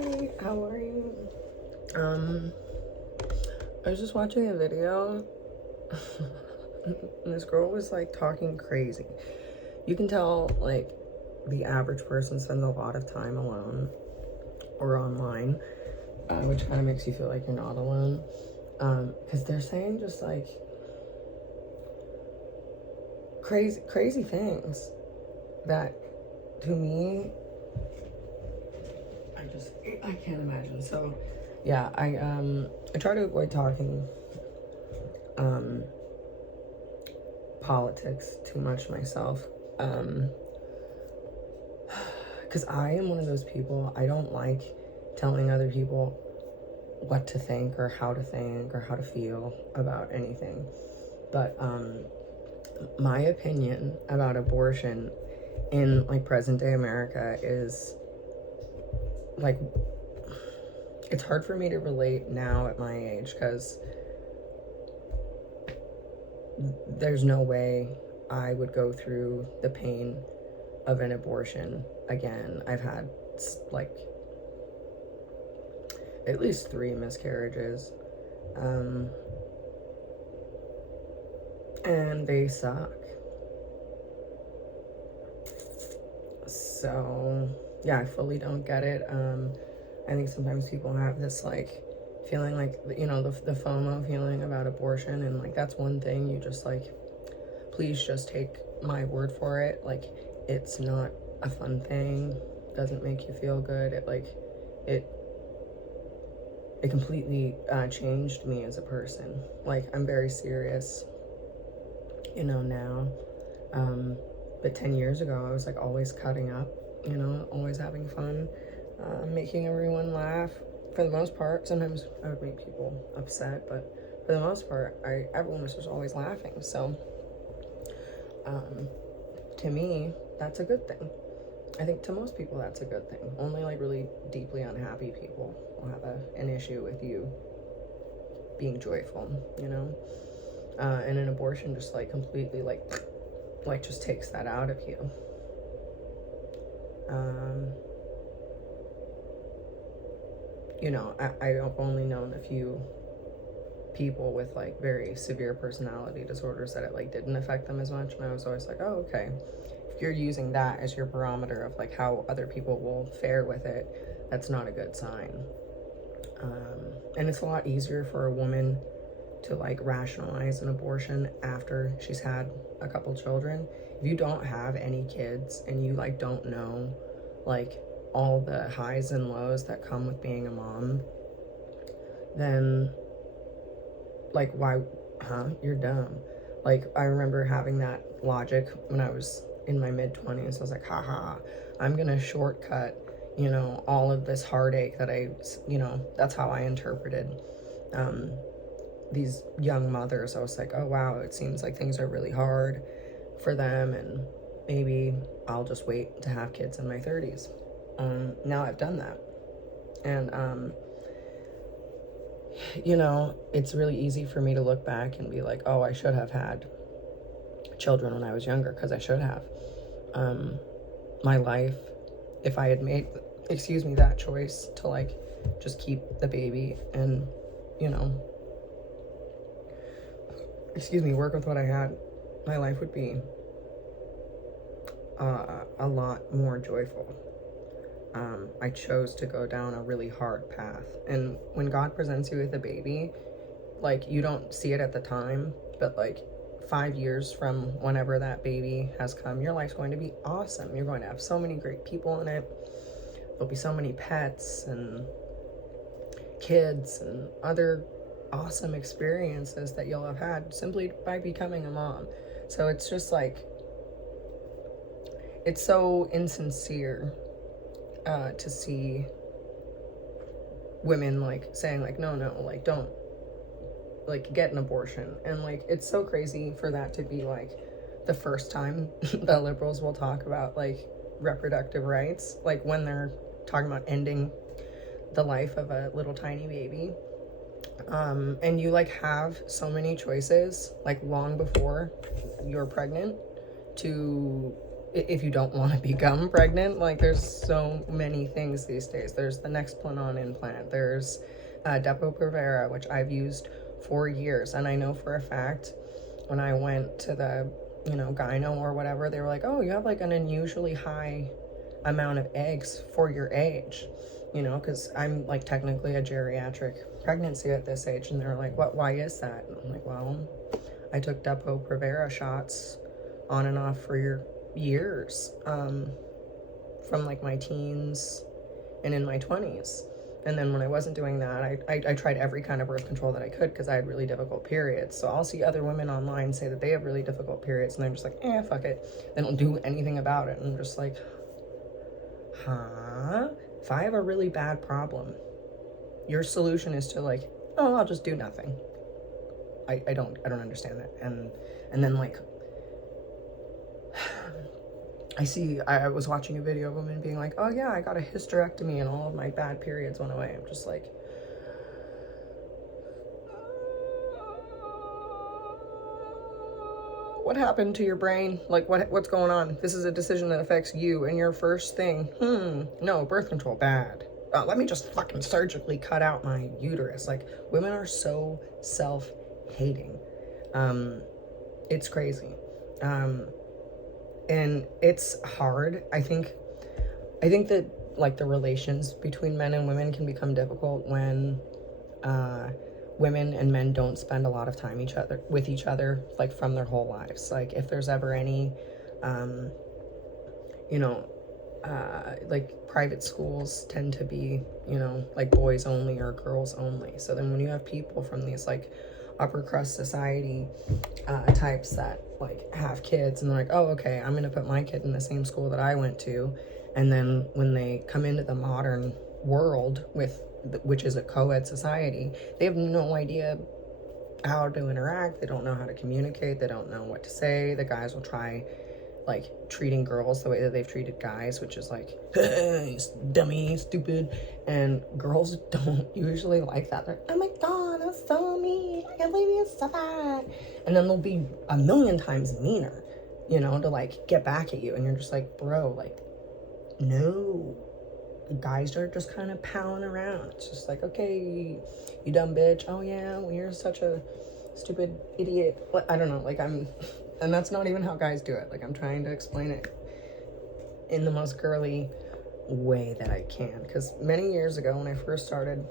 Hi, how are you? I was just watching a video and this girl was like talking crazy. You can tell like the average person spends a lot of time alone or online, which kind of makes you feel like you're not alone. Because they're saying just like crazy things that to me I can't imagine. So yeah, I try to avoid talking politics too much myself, because I am one of those people. I don't like telling other people what to think or how to feel about anything. But my opinion about abortion in like present day America is like, it's hard for me to relate now at my age because there's no way I would go through the pain of an abortion again. I've had like at least 3 miscarriages, and they suck. So yeah, I fully don't get it. I think sometimes people have this like feeling like, you know, the FOMO feeling about abortion, and like that's one thing. You just like, please just take my word for it. Like, it's not a fun thing, doesn't make you feel good. It completely changed me as a person. Like, I'm very serious, you know, now. But 10 years ago, I was like always cutting up, you know, always having fun, making everyone laugh for the most part. Sometimes I would make people upset, but for the most part, everyone was just always laughing. So to me, that's a good thing. I think to most people that's a good thing. Only like really deeply unhappy people will have an issue with you being joyful, you know? And an abortion just like completely like just takes that out of you. You know, I've only known a few people with like very severe personality disorders that it like didn't affect them as much, and I was always like, oh, okay. If you're using that as your barometer of like how other people will fare with it, that's not a good sign. And it's a lot easier for a woman to like rationalize an abortion after she's had a couple children. If you don't have any kids and you like don't know like all the highs and lows that come with being a mom, then like, why? You're dumb. Like, I remember having that logic when I was in my mid-20s. I was like, haha, I'm gonna shortcut, you know, all of this heartache that you know, that's how I interpreted these young mothers. I was like, oh wow, it seems like things are really hard for them, and maybe I'll just wait to have kids in my 30s. Now I've done that, and you know, it's really easy for me to look back and be like, oh, I should have had children when I was younger, because I should have. My life, if I had made, that choice to like just keep the baby and, you know, work with what I had, my life would be a lot more joyful. I chose to go down a really hard path. And when God presents you with a baby, like, you don't see it at the time, but like 5 years from whenever that baby has come, your life's going to be awesome. You're going to have so many great people in it. There'll be so many pets and kids and other awesome experiences that you'll have had simply by becoming a mom. So it's just like, it's so insincere to see women like saying like, no, like, don't like get an abortion. And like, it's so crazy for that to be like the first time that liberals will talk about like reproductive rights, like when they're talking about ending the life of a little tiny baby. And you like have so many choices like long before you're pregnant to if you don't want to become pregnant, like there's so many things these days. There's the Nexplanon implant. There's depo provera, which I've used for years, and I know for a fact when I went to the gyno or whatever, they were like, oh, you have like an unusually high amount of eggs for your age, because I'm like technically a geriatric pregnancy at this age, and they're like, what, why is that? And I'm like, well, I took depo provera shots on and off for years, from like my teens and in my 20s. And then when I wasn't doing that, I tried every kind of birth control that I could because I had really difficult periods. So I'll see other women online say that they have really difficult periods, and they're just like, fuck it. They don't do anything about it. And I'm just like, huh? If I have a really bad problem, your solution is to like, oh, I'll just do nothing. I don't understand that. And then like, I was watching a video of women being like, oh yeah, I got a hysterectomy and all of my bad periods went away. I'm just like, what happened to your brain? Like, what's going on? This is a decision that affects you and your first thing. No, birth control, bad. Let me just fucking surgically cut out my uterus. Like, women are so self-hating. It's crazy. And it's hard. I think that like the relations between men and women can become difficult when women and men don't spend a lot of time with each other like from their whole lives. Like if there's ever any like private schools tend to be, like boys only or girls only. So then when you have people from these like upper crust society types that like have kids and they're like, oh, okay, I'm gonna put my kid in the same school that I went to, and then when they come into the modern world which is a co-ed society, they have no idea how to interact. They don't know how to communicate. They don't know what to say. The guys will try like treating girls the way that they've treated guys, which is like, hey, dummy, stupid. And girls don't usually like that. They're, oh my god, that's so mean, I can't believe you said that. And then they'll be a million times meaner, to like get back at you. And you're just like, bro, like, no. Guys are just kind of palling around. It's just like, okay, you dumb bitch. Oh yeah, well, you're such a stupid idiot. I don't know, like and that's not even how guys do it. Like I'm trying to explain it in the most girly way that I can. Because many years ago when I first started,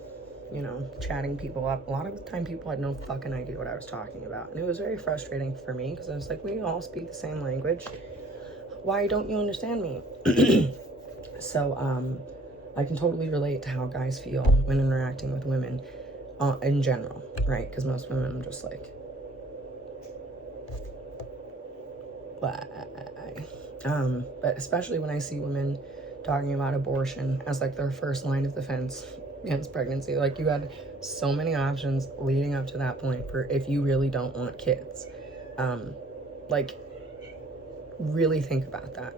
chatting people up, a lot of the time people had no fucking idea what I was talking about. And it was very frustrating for me because I was like, we all speak the same language. Why don't you understand me? So, I can totally relate to how guys feel when interacting with women in general, right? Because most women are just like, why? But especially when I see women talking about abortion as like their first line of defense against pregnancy. Like you had so many options leading up to that point for if you really don't want kids. Like really think about that.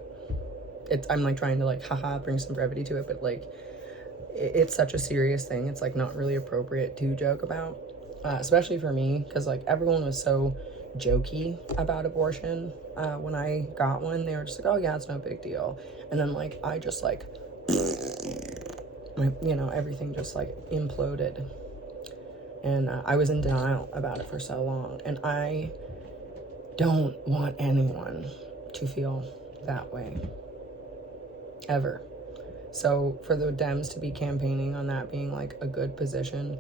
I'm like trying to like bring some brevity to it, but like it's such a serious thing. It's like not really appropriate to joke about, especially for me, because like everyone was so jokey about abortion. When I got one, they were just like, oh yeah, it's no big deal. And then like I just like everything just like imploded, and I was in denial about it for so long. And I don't want anyone to feel that way ever. So for the Dems to be campaigning on that being like a good position,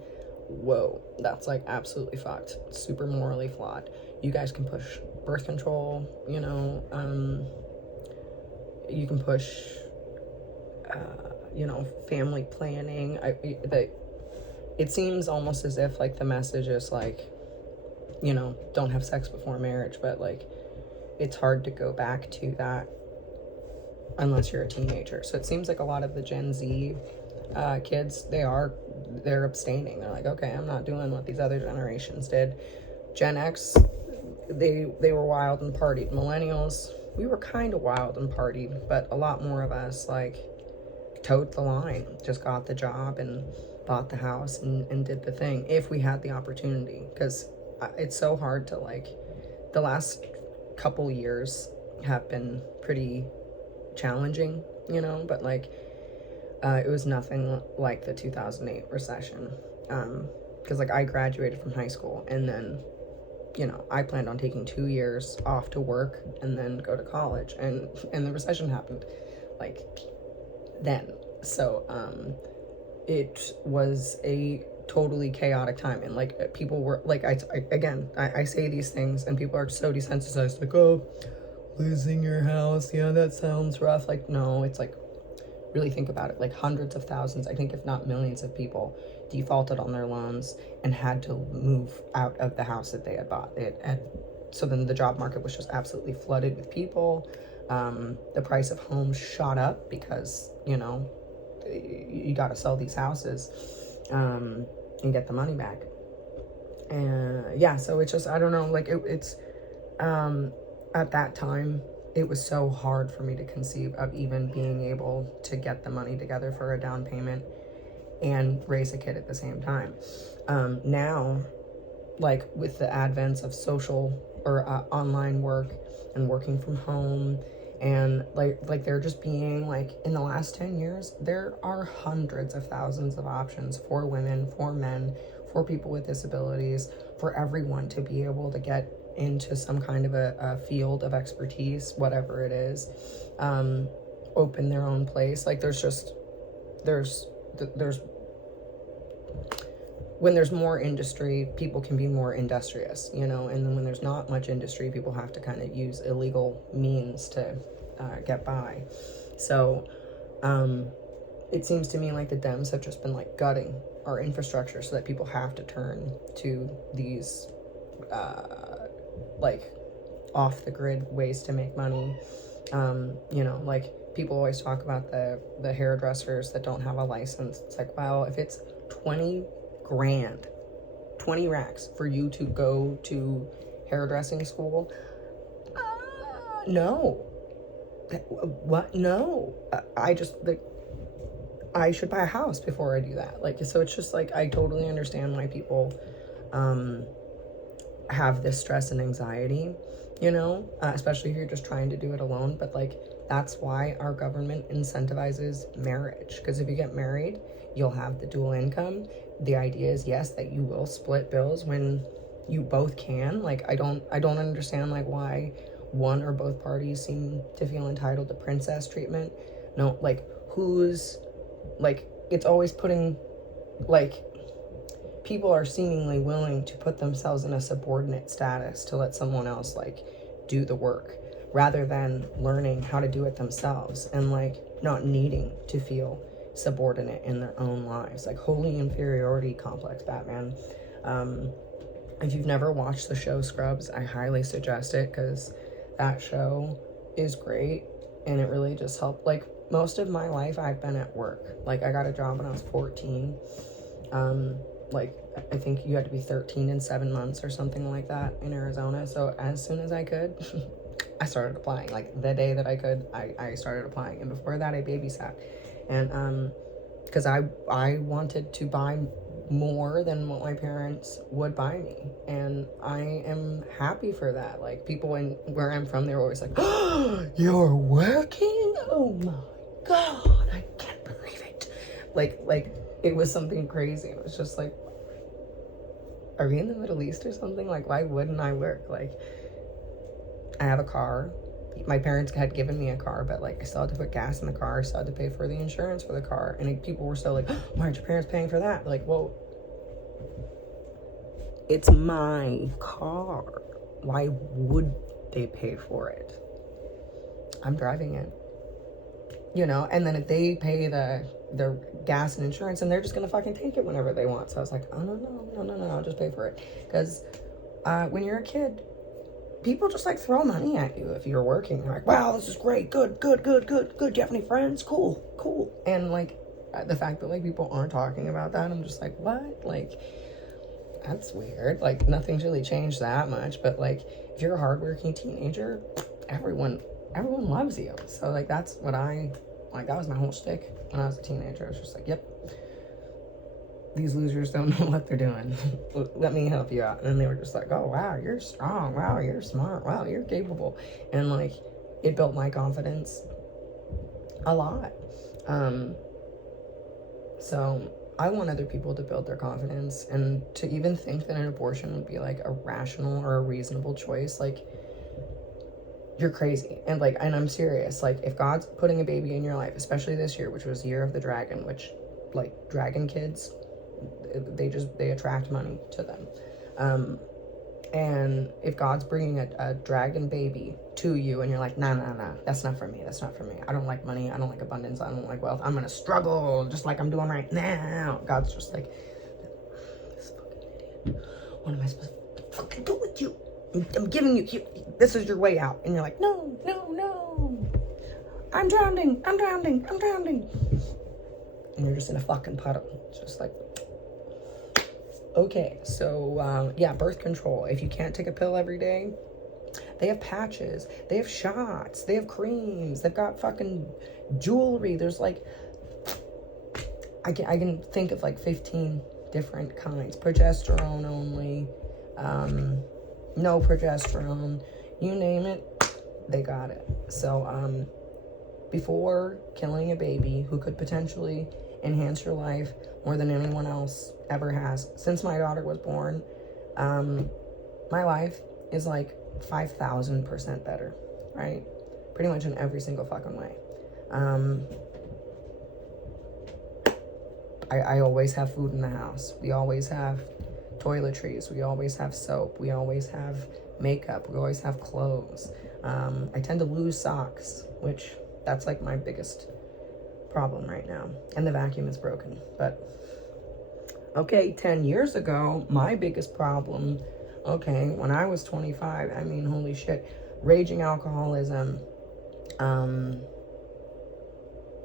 whoa, that's like absolutely fucked. Super morally flawed. You guys can push birth control, you can push family planning. It seems almost as if like the message is like, don't have sex before marriage, but like it's hard to go back to that unless you're a teenager. So it seems like a lot of the Gen Z kids, they're abstaining. They're like, okay, I'm not doing what these other generations did. Gen X, they were wild and partied. Millennials, we were kind of wild and partied, but a lot more of us like towed the line, just got the job and bought the house and did the thing if we had the opportunity. Because it's so hard to like, the last couple years have been pretty challenging, you know, but like it was nothing like the 2008 recession, because like I graduated from high school, and then, you know, I planned on taking 2 years off to work and then go to college, and the recession happened like then. So it was a totally chaotic time, and like people were like, I say these things and people are so desensitized, like, oh, losing your house, yeah, that sounds rough. Like, no, it's like, really think about it. Like hundreds of thousands, I think if not millions of people defaulted on their loans and had to move out of the house that they had bought. So then the job market was just absolutely flooded with people. The price of homes shot up because, you know, you got to sell these houses and get the money back. And yeah, so it's just, I don't know, like it's at that time, it was so hard for me to conceive of even being able to get the money together for a down payment and raise a kid at the same time. Now, like with the advents of social or online work and working from home, and like they're just being like, in the last 10 years, there are hundreds of thousands of options for women, for men, for people with disabilities, for everyone to be able to get into some kind of a field of expertise, whatever it is, open their own place. Like there's when there's more industry, people can be more industrious, you know, and then when there's not much industry, people have to kind of use illegal means to get by. So it seems to me like the Dems have just been like gutting our infrastructure so that people have to turn to these like off the grid ways to make money. You know, like people always talk about the hairdressers that don't have a license. It's like, well, if it's 20 grand, 20 racks for you to go to hairdressing school, no. What? No. I just, like, I should buy a house before I do that. Like, so it's just like, I totally understand why people have this stress and anxiety, you know, especially if you're just trying to do it alone. But like, that's why our government incentivizes marriage, because if you get married, you'll have the dual income. The idea is, yes, that you will split bills when you both can. Like, I don't understand like why one or both parties seem to feel entitled to princess treatment. No, like, who's, like, it's always putting, like, people are seemingly willing to put themselves in a subordinate status to let someone else like do the work, rather than learning how to do it themselves and like not needing to feel subordinate in their own lives. Like, holy inferiority complex, Batman. If you've never watched the show Scrubs, I highly suggest it, because that show is great, and it really just helped. Like, most of my life I've been at work. Like, I got a job when I was 14. Like, I think you had to be 13 in 7 months or something like that in Arizona. So as soon as I could, I started applying. Like, the day that I could, I started applying. And before that, I babysat. And because I wanted to buy more than what my parents would buy me, and I am happy for that. Like, people in where I'm from, they're always like, oh, you're working? Oh my god, I can't believe it. Like it was something crazy. It was just like, are we in the Middle East or something? Like, why wouldn't I work? Like, I have a car. My parents had given me a car, but like, I still had to put gas in the car. I still had to pay for the insurance for the car. And like, people were still like, why aren't your parents paying for that? Like, well, it's my car. Why would they pay for it? I'm driving it, you know. And then if they pay the gas and insurance, and they're just gonna fucking take it whenever they want. So I was like, oh no, I'll just pay for it. Because when you're a kid, people just like throw money at you if you're working. They're like, wow, this is great, good. Do you have any friends? Cool. And like, the fact that like people aren't talking about that, I'm just like, what? Like, that's weird. Like, nothing's really changed that much. But like, if you're a hardworking teenager, everyone loves you. So like, that's what that was my whole shtick when I was a teenager. I was just like, yep, these losers don't know what they're doing. Let me help you out. And they were just like, oh, wow, you're strong. Wow, you're smart. Wow, you're capable. And like, it built my confidence a lot. So I want other people to build their confidence, and to even think that an abortion would be like a rational or a reasonable choice, like, you're crazy. And like, and I'm serious, like, if God's putting a baby in your life, especially this year, which was year of the dragon, which, like, dragon kids, they attract money to them. And if God's bringing a dragon baby to you and you're like, nah, that's not for me, I don't like money, I don't like abundance, I don't like wealth, I'm gonna struggle just like I'm doing right now. God's just like, this fucking idiot, what am I supposed to fucking do with you? I'm giving you, this is your way out. And you're like, no, I'm drowning. And you're just in a fucking puddle. It's just like, okay, so yeah, birth control. If you can't take a pill every day, they have patches, they have shots, they have creams, they've got fucking jewelry. There's like, I can think of like 15 different kinds. Progesterone only, no progesterone, you name it, they got it. So before killing a baby who could potentially enhance your life more than anyone else ever has, since my daughter was born, my life is like 5,000% better, right? Pretty much in every single fucking way. I always have food in the house. We always have toiletries. We always have soap. We always have makeup. We always have clothes. I tend to lose socks, which that's like my biggest problem right now. And the vacuum is broken. But okay, 10 years ago, my biggest problem, okay, when I was 25, I mean, holy shit, raging alcoholism,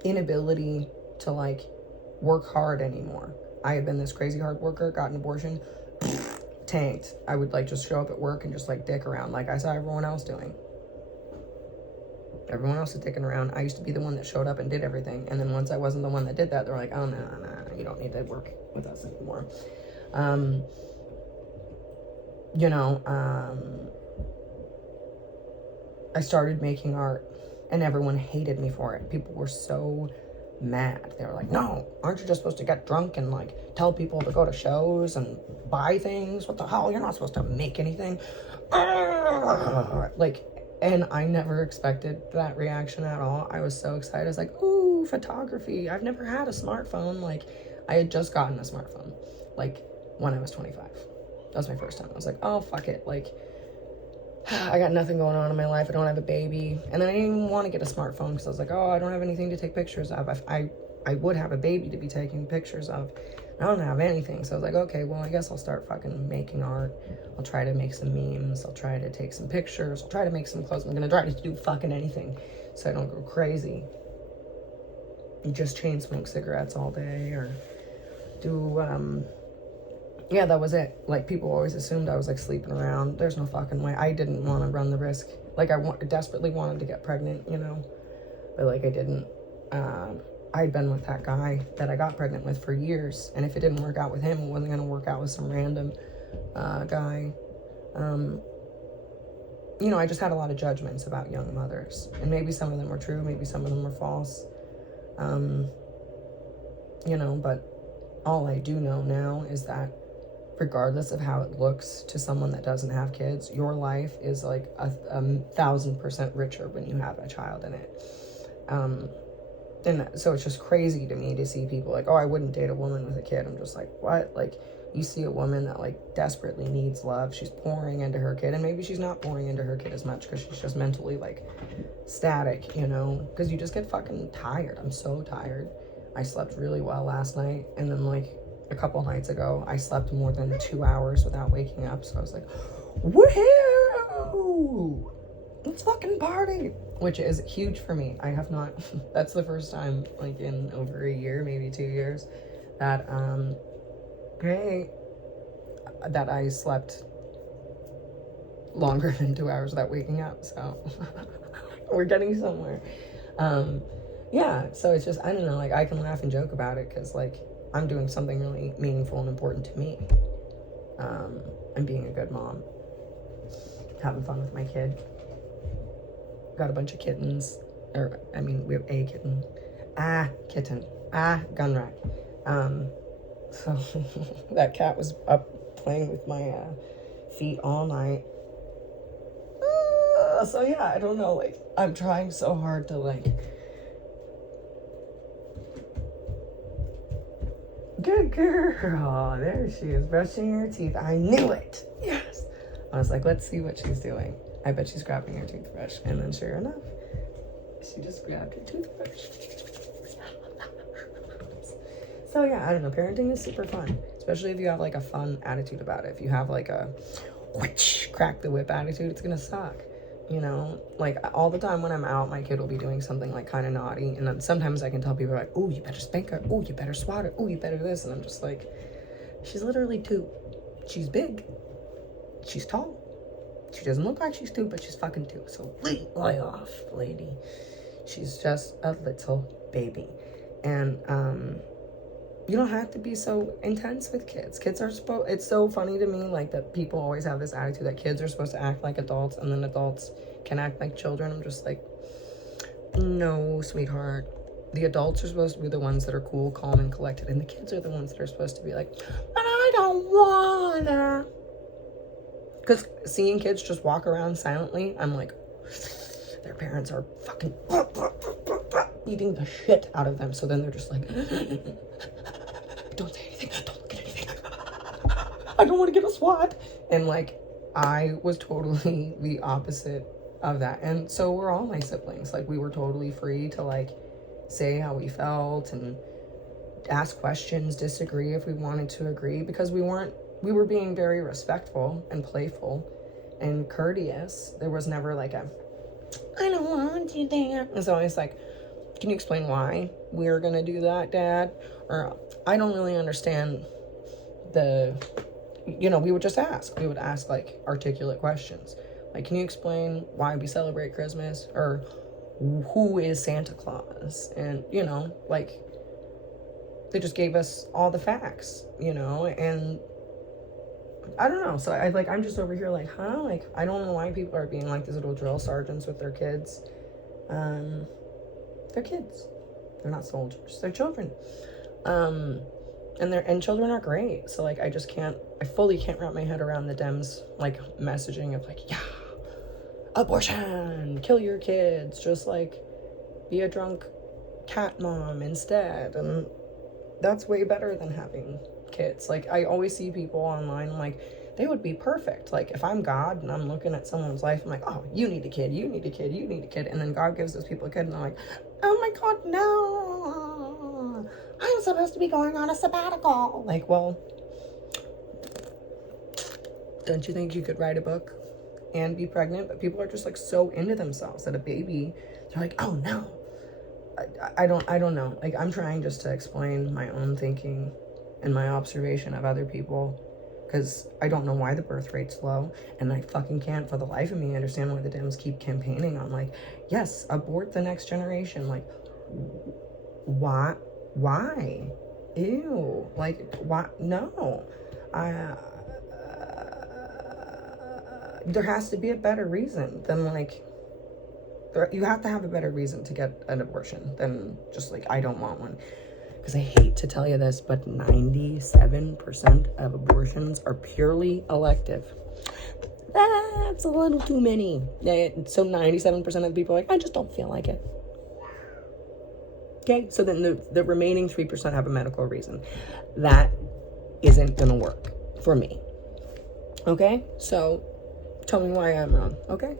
inability to like work hard anymore. I had been this crazy hard worker, got an abortion, tanked. I would like just show up at work and just like dick around like I saw everyone else doing. Everyone else is dicking around. I used to be the one that showed up and did everything. And then once I wasn't the one that did that, they're like, oh, no, you don't need to work with us anymore. I started making art and everyone hated me for it. People were so mad. They were like, no, aren't you just supposed to get drunk and like tell people to go to shows and buy things? What the hell? You're not supposed to make anything. Like, and I never expected that reaction at all. I was so excited. I was like, ooh, photography. I've never had a smartphone. Like, I had just gotten a smartphone, like, when I was 25. That was my first time. I was like, oh, fuck it. Like, I got nothing going on in my life. I don't have a baby. And then I didn't even want to get a smartphone because I was like, oh, I don't have anything to take pictures of. I would have a baby to be taking pictures of. I don't have anything. So I was like, okay, well, I guess I'll start fucking making art. I'll try to make some memes. I'll try to take some pictures. I'll try to make some clothes. I'm going to try to do fucking anything so I don't go crazy. Just chain smoke cigarettes all day or do, yeah, that was it. Like, people always assumed I was like sleeping around. There's no fucking way. I didn't want to run the risk. Like, I desperately wanted to get pregnant, you know, but like I didn't. I'd been with that guy that I got pregnant with for years, and if it didn't work out with him, it wasn't going to work out with some random guy. You know, I just had a lot of judgments about young mothers, and maybe some of them were true, maybe some of them were false. You know, but all I do know now is that regardless of how it looks to someone that doesn't have kids, your life is like 1,000% richer when you have a child in it. And so it's just crazy to me to see people like, oh, I wouldn't date a woman with a kid. I'm just like, what? Like, you see a woman that like desperately needs love. She's pouring into her kid, and maybe she's not pouring into her kid as much because she's just mentally like static, you know, because you just get fucking tired. I'm so tired. I slept really well last night, and then like a couple nights ago, I slept more than 2 hours without waking up. So I was like, woohoo! Let's fucking party! Which is huge for me. I have not, that's the first time like in over a year, maybe 2 years, that, that I slept longer than 2 hours without waking up. So we're getting somewhere. Yeah, so it's just, I don't know, like I can laugh and joke about it because like I'm doing something really meaningful and important to me. I'm being a good mom, having fun with my kid. got a bunch of kittens, or I mean, we have a kitten. Kitten. Gun rack. So that cat was up playing with my feet all night. So yeah, I don't know, like, I'm trying so hard to, like, good girl, there she is, brushing her teeth. I knew it. Yes. I was like, let's see what she's doing. I bet she's grabbing her toothbrush. And then sure enough, she just grabbed her toothbrush. So yeah, I don't know, parenting is super fun, especially if you have like a fun attitude about it. If you have like a whoosh, crack the whip attitude, it's gonna suck. You know, like all the time when I'm out, my kid will be doing something like kind of naughty, and then sometimes I can tell people like, oh, you better spank her, oh, you better swat her, oh, you better this, and I'm just like, she's literally 2. She's big, she's tall, she doesn't look like she's 2, but she's fucking 2, so lay off, lady. She's just a little baby. And you don't have to be so intense with kids. Kids are supposed, it's so funny to me, like, that people always have this attitude that kids are supposed to act like adults and then adults can act like children. I'm just like, no, sweetheart. The adults are supposed to be the ones that are cool, calm, and collected, and the kids are the ones that are supposed to be like, but I don't wanna. Because seeing kids just walk around silently, I'm like, their parents are fucking beating the shit out of them. So then they're just like, don't say anything, don't look at anything. I don't want to get a swat. And like, I was totally the opposite of that. And so were all my siblings. Like, we were totally free to like say how we felt and ask questions, disagree if we wanted to agree, because we were being very respectful and playful and courteous. There was never like a, I don't want you there. It's always like, can you explain why we're gonna do that, Dad? Or I don't really understand we would just ask. We would ask like articulate questions. Like, can you explain why we celebrate Christmas? Or who is Santa Claus? And, like, they just gave us all the facts, and I don't know. So I'm just over here like, huh? Like, I don't know why people are being like these little drill sergeants with their kids. They're kids. They're not soldiers. They're children. And children are great. So like, I fully can't wrap my head around the Dems like messaging of like, yeah, abortion, kill your kids, just like be a drunk cat mom instead. And that's way better than having kids. Like, I always see people online, I'm like, they would be perfect. Like, if I'm God and I'm looking at someone's life, I'm like, oh, you need a kid, you need a kid, you need a kid. And then God gives those people a kid and I'm like, oh my God, no, I'm supposed to be going on a sabbatical. Like, well, don't you think you could write a book and be pregnant? But people are just like so into themselves that a baby, they're like, oh no. I don't know. Like, I'm trying just to explain my own thinking and my observation of other people, because I don't know why the birth rate's low, and I fucking can't for the life of me understand why the Dems keep campaigning on like, yes, abort the next generation. Like, why? Ew. Like, why? No. There has to be a better reason than like, you have to have a better reason to get an abortion than just like, I don't want one. Because I hate to tell you this, but 97% of abortions are purely elective. That's a little too many. So 97% of the people are like, I just don't feel like it. Okay, so then the remaining 3% have a medical reason. That isn't gonna work for me. Okay, so tell me why I'm wrong, okay?